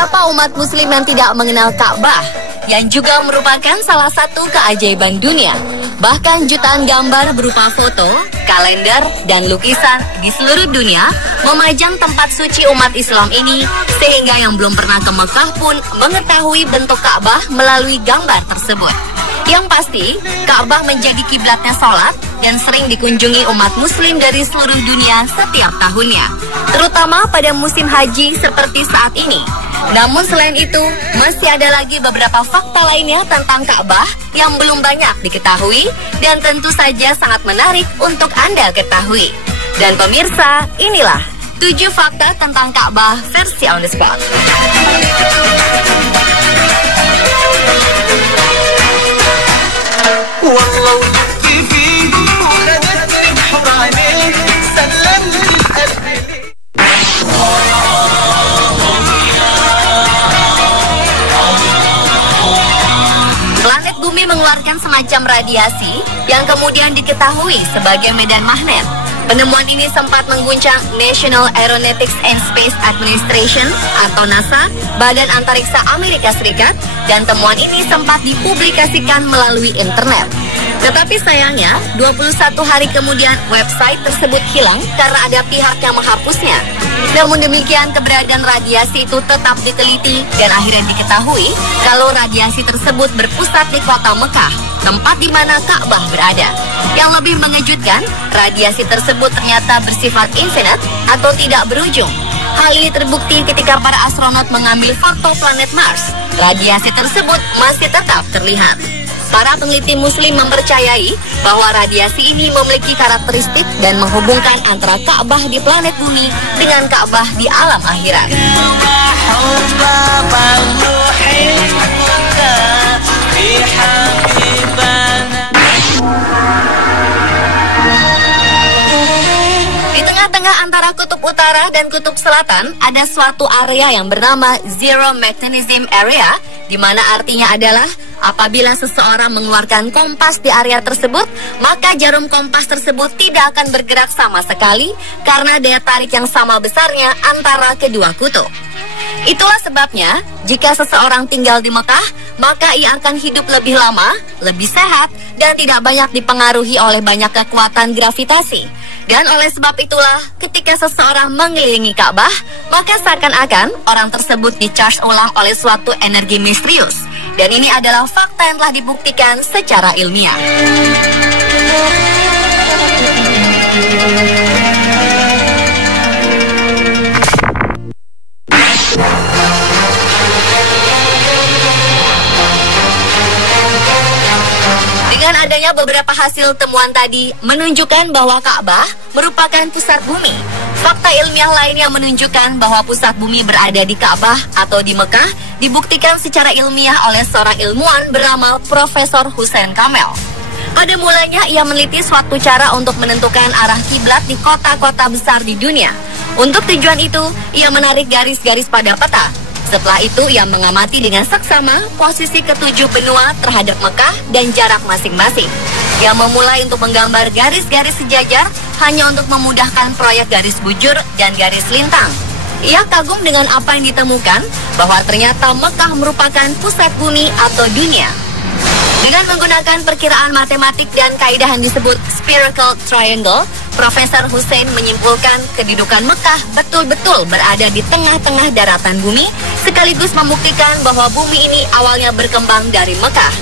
Siapa umat muslim yang tidak mengenal Ka'bah, yang juga merupakan salah satu keajaiban dunia? Bahkan jutaan gambar berupa foto, kalender, dan lukisan di seluruh dunia memajang tempat suci umat Islam ini, sehingga yang belum pernah ke Mekah pun mengetahui bentuk Ka'bah melalui gambar tersebut. Yang pasti, Ka'bah menjadi kiblatnya sholat dan sering dikunjungi umat muslim dari seluruh dunia setiap tahunnya, terutama pada musim haji seperti saat ini. Namun selain itu, masih ada lagi beberapa fakta lainnya tentang Ka'bah yang belum banyak diketahui dan tentu saja sangat menarik untuk Anda ketahui. Dan pemirsa, inilah 7 fakta tentang Ka'bah versi on the spot. Planet bumi mengeluarkan semacam radiasi yang kemudian diketahui sebagai medan magnet. Penemuan ini sempat mengguncang National Aeronautics and Space Administration atau NASA, Badan Antariksa Amerika Serikat, dan temuan ini sempat dipublikasikan melalui internet. Tetapi sayangnya, 21 hari kemudian website tersebut hilang karena ada pihak yang menghapusnya. Namun demikian, keberadaan radiasi itu tetap diteliti dan akhirnya diketahui kalau radiasi tersebut berpusat di kota Mekah, tempat di mana Ka'bah berada. Yang lebih mengejutkan, radiasi tersebut ternyata bersifat infinite atau tidak berujung. Hal ini terbukti ketika para astronot mengambil foto planet Mars. Radiasi tersebut masih tetap terlihat. Para peneliti muslim mempercayai bahwa radiasi ini memiliki karakteristik dan menghubungkan antara Ka'bah di planet bumi dengan Ka'bah di alam akhirat. Di tengah-tengah antara kutub utara dan kutub selatan ada suatu area yang bernama Zero Magnetism Area, di mana artinya adalah apabila seseorang mengeluarkan kompas di area tersebut, maka jarum kompas tersebut tidak akan bergerak sama sekali karena daya tarik yang sama besarnya antara kedua kutub. Itulah sebabnya, jika seseorang tinggal di Mekah, maka ia akan hidup lebih lama, lebih sehat, dan tidak banyak dipengaruhi oleh banyak kekuatan gravitasi. Dan oleh sebab itulah, ketika seseorang mengelilingi Ka'bah, maka seakan-akan orang tersebut di-charge ulang oleh suatu energi misterius. Dan ini adalah fakta yang telah dibuktikan secara ilmiah. Dengan adanya beberapa hasil temuan tadi menunjukkan bahwa Ka'bah merupakan pusat bumi. Fakta ilmiah lain yang menunjukkan bahwa pusat bumi berada di Ka'bah atau di Mekah dibuktikan secara ilmiah oleh seorang ilmuwan bernama Profesor Hussein Kamel. Pada mulanya ia meneliti suatu cara untuk menentukan arah kiblat di kota-kota besar di dunia. Untuk tujuan itu, ia menarik garis-garis pada peta. Setelah itu, ia mengamati dengan seksama posisi ketujuh benua terhadap Mekah dan jarak masing-masing. Ia memulai untuk menggambar garis-garis sejajar hanya untuk memudahkan proyek garis bujur dan garis lintang. Ia kagum dengan apa yang ditemukan, bahwa ternyata Mekah merupakan pusat bumi atau dunia. Dengan menggunakan perkiraan matematik dan kaidah yang disebut spherical triangle, Profesor Hussein menyimpulkan kedudukan Mekah betul-betul berada di tengah-tengah daratan bumi, sekaligus membuktikan bahwa bumi ini awalnya berkembang dari Mekah.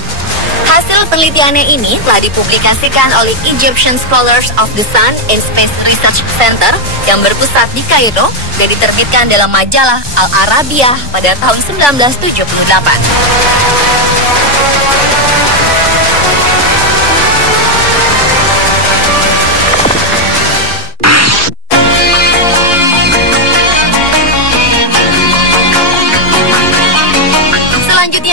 Hasil penelitiannya ini telah dipublikasikan oleh Egyptian Scholars of the Sun and Space Research Center yang berpusat di Kairo dan diterbitkan dalam majalah Al-Arabiyah pada tahun 1978.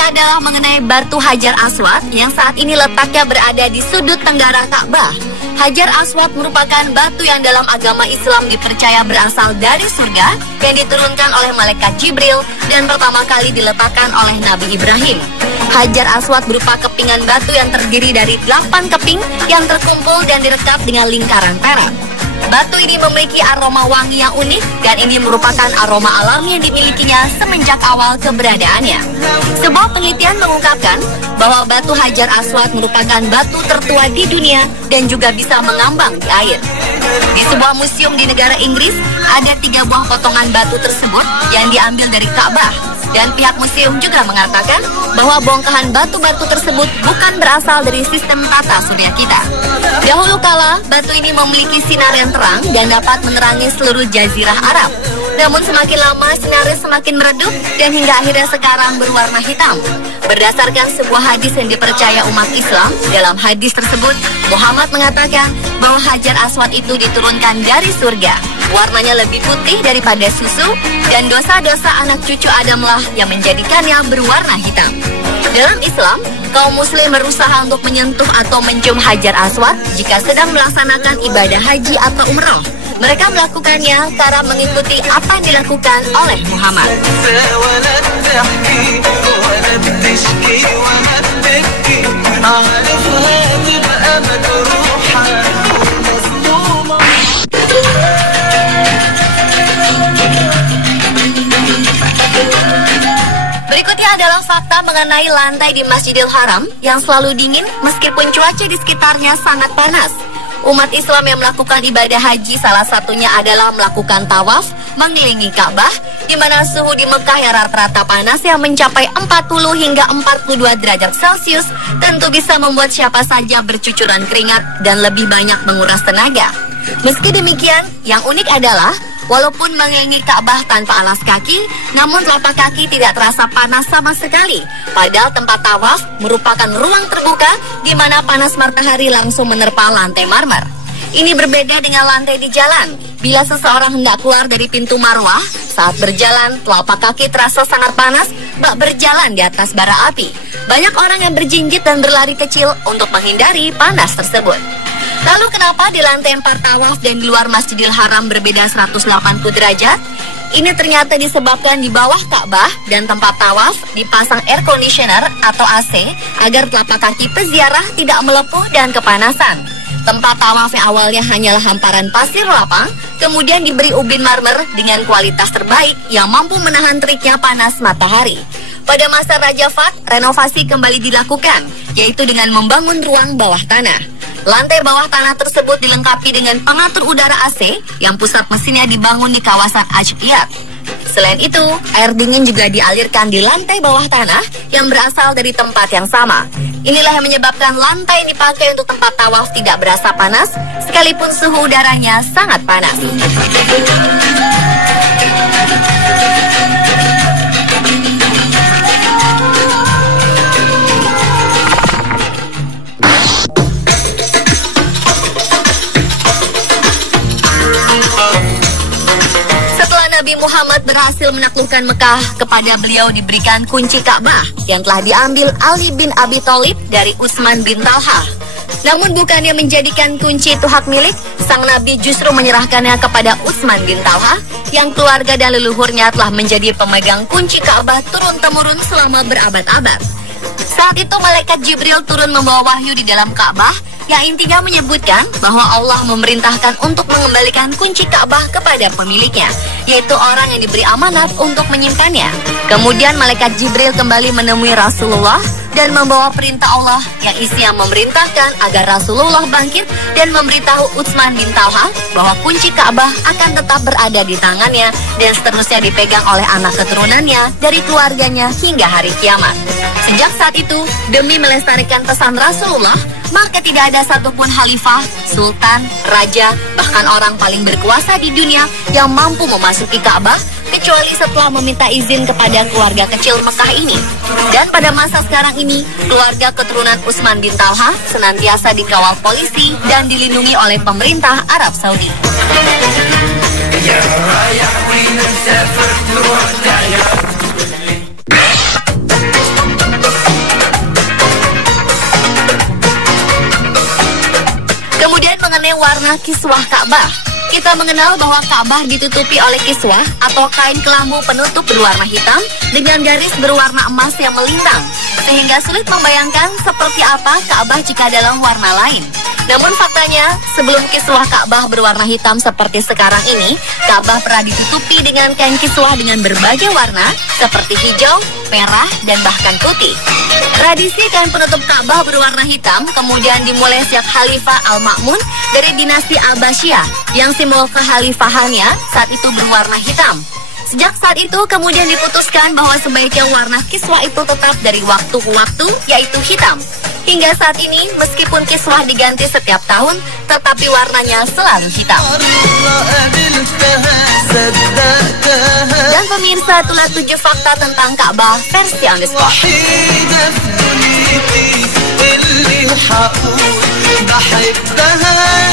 Adalah mengenai batu Hajar Aswad yang saat ini letaknya berada di sudut tenggara Ka'bah. Hajar Aswad merupakan batu yang dalam agama Islam dipercaya berasal dari surga yang diturunkan oleh malaikat Jibril dan pertama kali diletakkan oleh Nabi Ibrahim. Hajar Aswad berupa kepingan batu yang terdiri dari 8 keping yang terkumpul dan direkat dengan lingkaran perak. Batu ini memiliki aroma wangi yang unik dan ini merupakan aroma alami yang dimilikinya semenjak awal keberadaannya. Sebuah penelitian mengungkapkan bahwa batu Hajar Aswad merupakan batu tertua di dunia dan juga bisa mengambang di air. Di sebuah museum di negara Inggris, ada 3 buah potongan batu tersebut yang diambil dari Ka'bah. Dan pihak museum juga mengatakan bahwa bongkahan batu-batu tersebut bukan berasal dari sistem tata surya kita. Dahulu kala, batu ini memiliki sinar yang terang dan dapat menerangi seluruh jazirah Arab. Namun semakin lama sinarnya semakin meredup dan hingga akhirnya sekarang berwarna hitam. Berdasarkan sebuah hadis yang dipercaya umat Islam, dalam hadis tersebut Muhammad mengatakan bahwa Hajar Aswad itu diturunkan dari surga. Warnanya lebih putih daripada susu dan dosa-dosa anak cucu Adamlah yang menjadikannya berwarna hitam. Dalam Islam, kaum muslim berusaha untuk menyentuh atau mencium Hajar Aswad jika sedang melaksanakan ibadah haji atau umroh. Mereka melakukannya karena mengikuti apa yang dilakukan oleh Muhammad. Berikutnya adalah fakta mengenai lantai di Masjidil Haram yang selalu dingin meskipun cuaca di sekitarnya sangat panas. Umat Islam yang melakukan ibadah haji salah satunya adalah melakukan tawaf mengelilingi Ka'bah, di mana suhu di Mekah yang rata-rata panas yang mencapai 40 hingga 42 derajat Celcius tentu bisa membuat siapa saja bercucuran keringat dan lebih banyak menguras tenaga. Meski demikian, yang unik adalah walaupun mengelilingi Ka'bah tanpa alas kaki, namun telapak kaki tidak terasa panas sama sekali. Padahal tempat tawaf merupakan ruang terbuka di mana panas matahari langsung menerpa lantai marmer. Ini berbeda dengan lantai di jalan. Bila seseorang hendak keluar dari pintu Marwah, saat berjalan, telapak kaki terasa sangat panas bak berjalan di atas bara api. Banyak orang yang berjinjit dan berlari kecil untuk menghindari panas tersebut. Lalu kenapa di lantai 4 tawaf dan di luar Masjidil Haram berbeda 180 derajat? Ini ternyata disebabkan di bawah Ka'bah dan tempat tawaf dipasang air conditioner atau AC agar telapak kaki peziarah tidak melepuh dan kepanasan. Tempat tawaf yang awalnya hanyalah hamparan pasir lapang, kemudian diberi ubin marmer dengan kualitas terbaik yang mampu menahan teriknya panas matahari. Pada masa Raja Fat, renovasi kembali dilakukan, yaitu dengan membangun ruang bawah tanah. Lantai bawah tanah tersebut dilengkapi dengan pengatur udara AC yang pusat mesinnya dibangun di kawasan Ajiyat. Selain itu, air dingin juga dialirkan di lantai bawah tanah yang berasal dari tempat yang sama. Inilah yang menyebabkan lantai yang dipakai untuk tempat tawaf tidak berasa panas, sekalipun suhu udaranya sangat panas. Nabi Muhammad berhasil menaklukkan Mekah, kepada beliau diberikan kunci Ka'bah yang telah diambil Ali bin Abi Thalib dari Utsman bin Talha. Namun bukannya menjadikan kunci itu hak milik, sang Nabi justru menyerahkannya kepada Utsman bin Talha yang keluarga dan leluhurnya telah menjadi pemegang kunci Ka'bah turun-temurun selama berabad-abad. Saat itu malaikat Jibril turun membawa wahyu di dalam Ka'bah yang intinya menyebutkan bahwa Allah memerintahkan untuk mengembalikan kunci Ka'bah kepada pemiliknya, yaitu orang yang diberi amanat untuk menyimpannya. Kemudian malaikat Jibril kembali menemui Rasulullah dan membawa perintah Allah yang isinya memerintahkan agar Rasulullah bangkit dan memberitahu Utsman bin Talha bahwa kunci Ka'bah akan tetap berada di tangannya dan seterusnya dipegang oleh anak keturunannya dari keluarganya hingga hari kiamat. Sejak saat itu, demi melestarikan pesan Rasulullah, maka tidak ada satupun khalifah, sultan, raja, bahkan orang paling berkuasa di dunia yang mampu memasuki Ka'bah kecuali setelah meminta izin kepada keluarga kecil Mekah ini. Dan pada masa sekarang ini, keluarga keturunan Utsman bin Talha senantiasa dikawal polisi dan dilindungi oleh pemerintah Arab Saudi. Kemudian mengenai warna kiswah Ka'bah, kita mengenal bahwa Ka'bah ditutupi oleh kiswah atau kain kelambu penutup berwarna hitam dengan garis berwarna emas yang melintang, sehingga sulit membayangkan seperti apa Ka'bah jika dalam warna lain. Namun faktanya, sebelum kiswah Ka'bah berwarna hitam seperti sekarang ini, Ka'bah pernah ditutupi dengan kain kiswah dengan berbagai warna, seperti hijau, merah, dan bahkan putih. Tradisi kain penutup Ka'bah berwarna hitam kemudian dimulai sejak Khalifah Al-Ma'mun dari dinasti Abbasiyah, yang simbol kekhalifahannya saat itu berwarna hitam. Sejak saat itu kemudian diputuskan bahwa sebaiknya warna kiswah itu tetap dari waktu ke waktu, yaitu hitam. Hingga saat ini, meskipun kiswah diganti setiap tahun, tetapi warnanya selalu hitam. Dan pemirsa, itulah 7 fakta tentang Ka'bah versi on the spot. اللي حقول بحبها